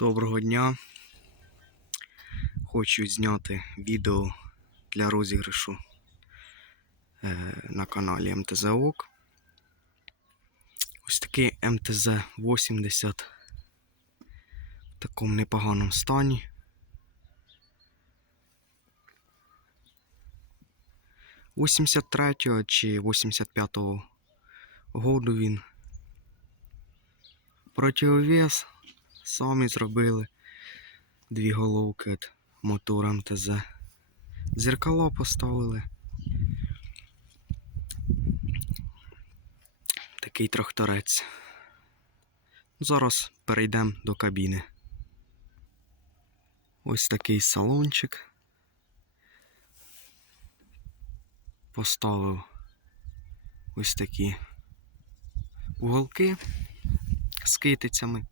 Доброго дня. Хочу зняти відео для розіграшу е, на каналі МТЗ ОК. Ось такий МТЗ-80 в такому непоганому стані. Вісімдесят третього чи 85-го году він. Противовес самі зробили дві головки від мотора МТЗ. Зеркала поставили. Такий тракторець. Зараз перейдемо до кабіни. Ось такий салончик. Поставив ось такі уголки з китицями.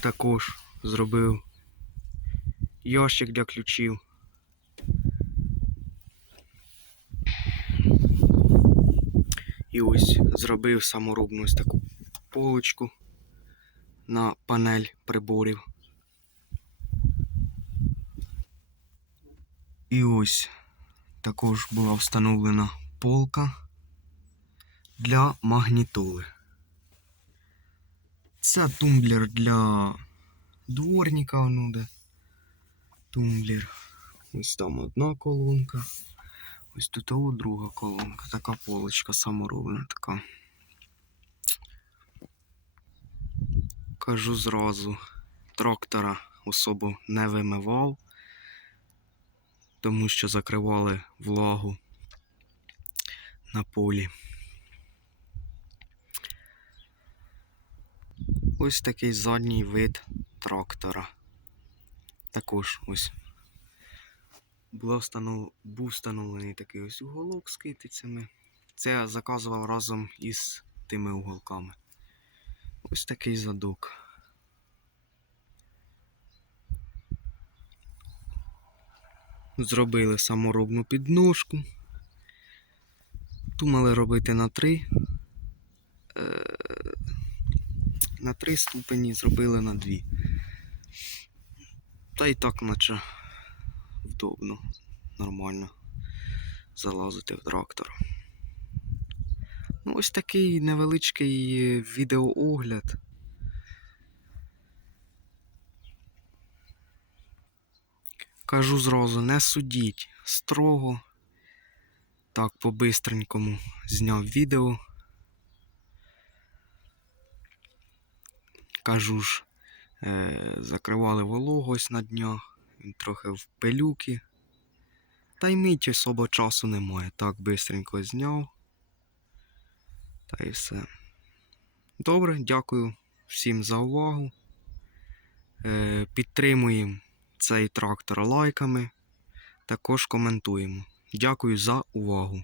Також зробив ящик для ключів. І ось зробив саморобну ось таку полочку на панель приборів. І ось також була встановлена полка для магнітоли. Це тумблер для дворника, ну де. Тумблер. Ось там одна колонка. Ось тут о, друга колонка. Така полочка саморобна така. Кажу зразу, трактора особо не вимивав, тому що закривали влагу на полі. Ось такий задній вид трактора. Також ось був встановлений такий ось уголок з китицями. Це я заказував разом із тими уголками. Ось такий задок. Зробили саморобну підножку. Думали робити на три. На три ступені зробили на дві. Та й так, наче вдобно, нормально залазити в трактор. Ну, ось такий невеличкий відеоогляд. Кажу зразу, не судіть строго. Так, по-бистренькому зняв відео. Кажу ж, е, закривали вологость на днях, він трохи в пилюки. Та й мить особо часу немає. Так бистренько зняв. Та й все. Добре, дякую всім за увагу. Е, підтримуємо цей трактор лайками. Також коментуємо. Дякую за увагу.